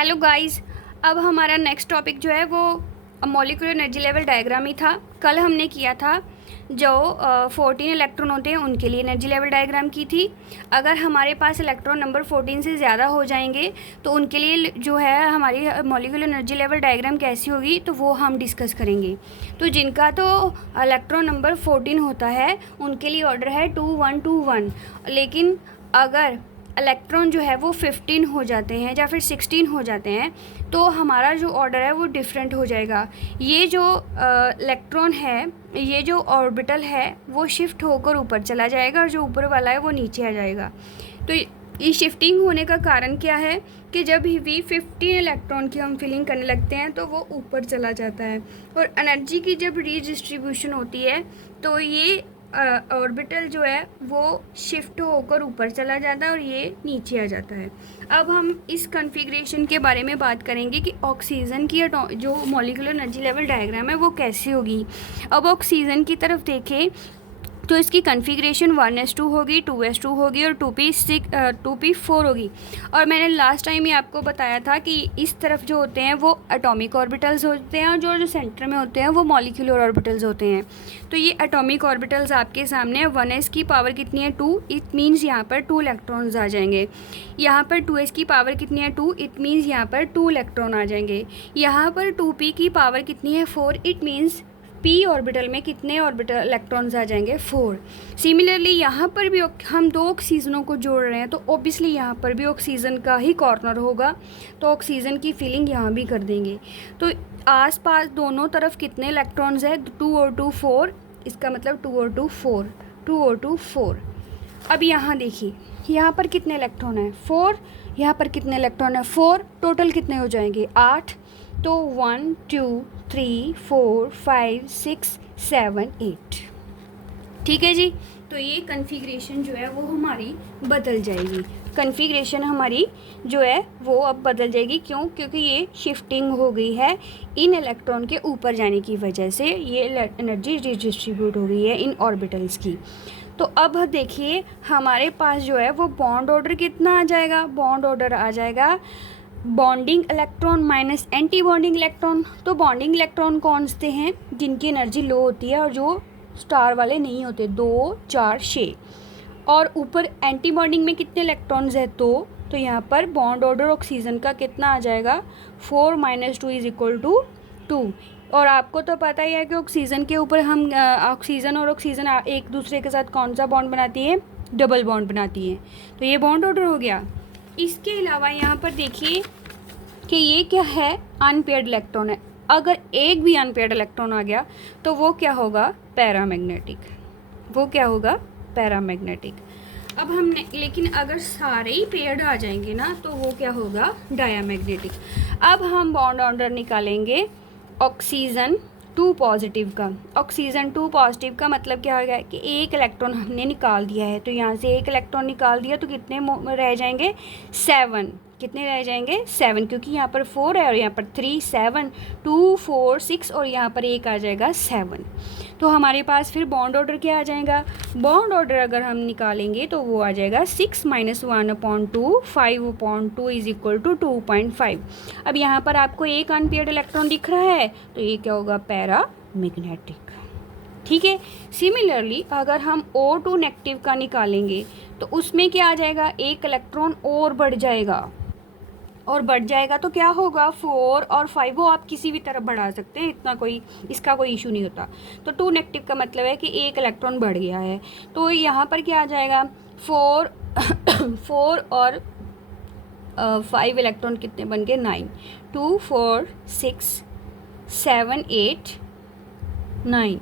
Hello guys. अब हमारा next topic जो है वो मॉलिक्यूलर एनर्जी लेवल डायग्राम ही था। कल हमने किया था जो 14 इलेक्ट्रॉन होते हैं उनके लिए एनर्जी लेवल डायग्राम की थी। अगर हमारे पास इलेक्ट्रॉन नंबर 14 से ज़्यादा हो जाएंगे तो उनके लिए जो है हमारी मॉलिक्यूलर एनर्जी लेवल डायग्राम कैसी होगी तो वो हम डिस्कस करेंगे। तो जिनका तो इलेक्ट्रॉन नंबर 14 होता है उनके लिए ऑर्डर है 2 1 2 1। लेकिन अगर इलेक्ट्रॉन जो है वो 15 हो जाते हैं या फिर 16 हो जाते हैं तो हमारा जो ऑर्डर है वो डिफरेंट हो जाएगा। ये जो इलेक्ट्रॉन है, ये जो ऑर्बिटल है वो शिफ्ट होकर ऊपर चला जाएगा और जो ऊपर वाला है वो नीचे आ जाएगा। तो ये शिफ्टिंग होने का कारण क्या है कि जब भी 15 इलेक्ट्रॉन की हम फिलिंग करने लगते हैं तो वो ऊपर चला जाता है और एनर्जी की जब रीडिस्ट्रीब्यूशन होती है तो ये ऑर्बिटल जो है वो शिफ्ट होकर ऊपर चला जाता है और ये नीचे आ जाता है। अब हम इस कॉन्फ़िगरेशन के बारे में बात करेंगे कि ऑक्सीजन की जो मॉलिक्यूलर एनर्जी लेवल डायग्राम है वो कैसी होगी। अब ऑक्सीजन की तरफ देखें तो इसकी कॉन्फ़िगरेशन 1s2 होगी, 2s2 होगी और 2p4 होगी। और मैंने लास्ट टाइम ही आपको बताया था कि इस तरफ जो होते हैं वो एटॉमिक ऑर्बिटल्स होते हैं और जो सेंटर में होते हैं वो मॉलिक्यूलर ऑर्बिटल्स होते हैं। तो ये एटॉमिक ऑर्बिटल्स आपके सामने है। 1s की पावर कितनी है 2, इट मीन्स यहाँ पर 2 इलेक्ट्रॉन्स आ जाएंगे। यहाँ पर 2s की पावर कितनी है 2, इट मीन्स यहाँ पर 2 इलेक्ट्रॉन आ जाएंगे। यहाँ पर 2p की पावर कितनी है 4, इट मीन्स p ऑर्बिटल में कितने ऑर्बिटल इलेक्ट्रॉन्स आ जाएंगे 4। सिमिलरली यहाँ पर भी हम 2 ऑक्सीजनों को जोड़ रहे हैं तो ऑब्वियसली यहाँ पर भी ऑक्सीजन का ही कॉर्नर होगा तो ऑक्सीजन की फिलिंग यहाँ भी कर देंगे। तो आसपास दोनों तरफ कितने इलेक्ट्रॉन्स है 2 और 2 4, इसका मतलब 2 और 2 4, 2 और 2 4। अब यहाँ देखिए यहाँ पर कितने इलेक्ट्रॉन है 4, यहाँ पर कितने इलेक्ट्रॉन है 4, टोटल कितने हो जाएंगे 8। तो 1 2 3 4 5 6 7 8। ठीक है जी। तो ये कॉन्फ़िगरेशन जो है वो हमारी बदल जाएगी। कॉन्फ़िगरेशन हमारी जो है वो अब बदल जाएगी। क्यों? क्योंकि ये शिफ्टिंग हो गई है इन इलेक्ट्रॉन के ऊपर जाने की वजह से। ये एनर्जी डिस्ट्रीब्यूट हो गई है इन ऑर्बिटल्स की। तो अब देखिए हमारे पास जो है वो बॉन्ड ऑर्डर कितना आ जाएगा। बॉन्ड ऑर्डर आ जाएगा bonding electron minus anti bonding electron. तो बॉन्डिंग इलेक्ट्रॉन कौन से हैं जिनकी एनर्जी लो होती है और जो स्टार वाले नहीं होते 2 4 6। और ऊपर एंटी बॉन्डिंग में कितने इलेक्ट्रॉन्स है तो यहाँ पर बॉन्ड ऑर्डर ऑक्सीजन का कितना आ जाएगा 4 - 2 = 2। और आपको तो पता ही है कि ऑक्सीजन के ऊपर हम ऑक्सीजन और ऑक्सीजन एक दूसरे के साथ कौन सा बॉन्ड बनाती है, डबल बॉन्ड बनाती है। तो ये बॉन्ड ऑर्डर हो गया। इसके अलावा यहाँ पर देखिए कि ये क्या है अनपेयर्ड इलेक्ट्रॉन है। अगर एक भी अनपेयर्ड इलेक्ट्रॉन आ गया तो वो क्या होगा पैरामैग्नेटिक। वो क्या होगा पैरामैग्नेटिक। अब हमने लेकिन अगर सारे ही पेयर्ड आ जाएंगे ना तो वो क्या होगा डायामैग्नेटिक। अब हम बॉन्ड ऑर्डर निकालेंगे ऑक्सीजन 2 पॉजिटिव का। ऑक्सीजन 2 पॉजिटिव का मतलब क्या हो गया कि एक इलेक्ट्रॉन हमने निकाल दिया है। तो यहाँ से एक इलेक्ट्रॉन निकाल दिया तो कितने रह जाएंगे 7। कितने रह जाएंगे 7, क्योंकि यहाँ पर 4 है और यहाँ पर 3 7 2 4 6 और यहाँ पर एक आ जाएगा 7। तो हमारे पास फिर बॉन्ड ऑर्डर क्या आ जाएगा। बॉन्ड ऑर्डर अगर हम निकालेंगे तो वो आ जाएगा 6 - 1/2 5/2 = 2.5। अब यहाँ पर आपको एक अनपेयर्ड इलेक्ट्रॉन दिख रहा है तो ये क्या होगा पैरामैग्नेटिक। ठीक है। सिमिलरली अगर हम O2 नेगेटिव का निकालेंगे तो उसमें क्या आ जाएगा एक इलेक्ट्रॉन और बढ़ जाएगा। और बढ़ जाएगा तो क्या होगा 4 और 5 वो आप किसी भी तरफ बढ़ा सकते हैं, इतना कोई इसका कोई इशू नहीं होता। तो 2 नेगेटिव का मतलब है कि एक इलेक्ट्रॉन बढ़ गया है। तो यहाँ पर क्या आ जाएगा 4 और 5 इलेक्ट्रॉन कितने बन गए 9। 2 4 6 7 8 9।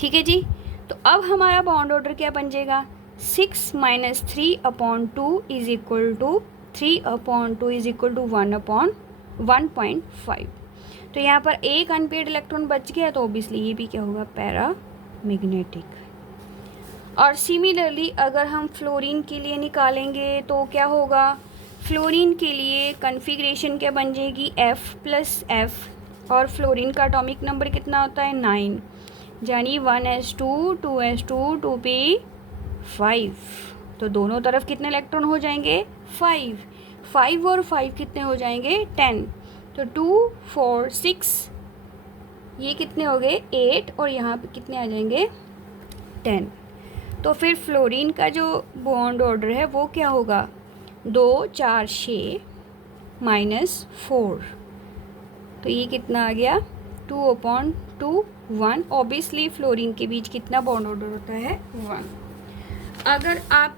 ठीक है जी। तो अब हमारा बॉन्ड ऑर्डर क्या बन जाएगा 6 - 3/2 = 3/2 = 1/1.5। तो यहाँ पर एक अनपेयर्ड इलेक्ट्रॉन बच गया तो ऑब्वियसली ये भी क्या होगा पैरामैग्नेटिक। और सिमिलरली अगर हम फ्लोरीन के लिए निकालेंगे तो क्या होगा। फ्लोरीन के लिए कॉन्फ़िगरेशन क्या बन जाएगी F+F। और फ्लोरीन का एटॉमिक नंबर कितना होता है 9, यानी 1s2 2s2 2p5। तो दोनों तरफ कितने इलेक्ट्रॉन हो जाएंगे 5। 5 और 5 कितने हो जाएंगे 10, तो 2 4 6, ये कितने हो गए 8, और यहाँ पे कितने आ जाएंगे 10। तो फिर फ्लोरीन का जो बॉन्ड ऑर्डर है वो क्या होगा 2 4 6 -4, तो ये कितना आ गया 2/2 1। ऑब्वियसली फ्लोरीन के बीच कितना बॉन्ड ऑर्डर होता है 1। अगर आप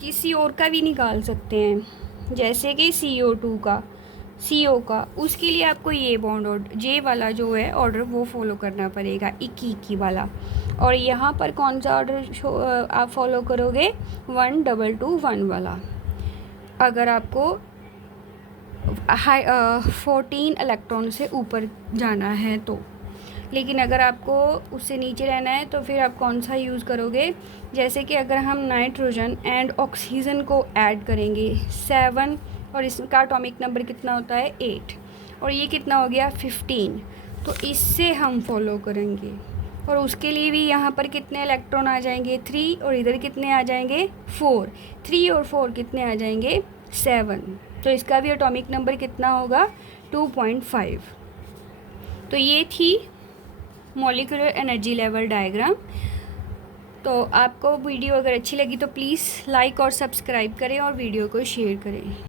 किसी और का भी निकाल सकते हैं, जैसे कि CO2 का, CO का, उसके लिए आपको ये बॉन्ड ऑर्डर जे वाला जो है ऑर्डर वो फॉलो करना पड़ेगा 21 वाला। और यहाँ पर कौन सा ऑर्डर आप फॉलो करोगे 1 2 2 1 वाला, अगर आपको 14 इलेक्ट्रॉन से ऊपर जाना है तो। लेकिन अगर आपको उससे नीचे रहना है तो फिर आप कौन सा यूज़ करोगे, जैसे कि अगर हम नाइट्रोजन एंड ऑक्सीजन को ऐड करेंगे 7, और इसका एटॉमिक नंबर कितना होता है 8, और ये कितना हो गया 15, तो इससे हम फॉलो करेंगे। और उसके लिए भी यहाँ पर कितने इलेक्ट्रॉन आ जाएंगे 3, और इधर कितने आ जाएंगे 4, 3 और 4 कितने आ जाएंगे 7, तो इसका भी एटॉमिक नंबर कितना होगा 2.5। तो ये थी मॉलिक्यूलर एनर्जी लेवल डायग्राम। तो आपको वीडियो अगर अच्छी लगी तो प्लीज़ लाइक और सब्सक्राइब करें और वीडियो को शेयर करें।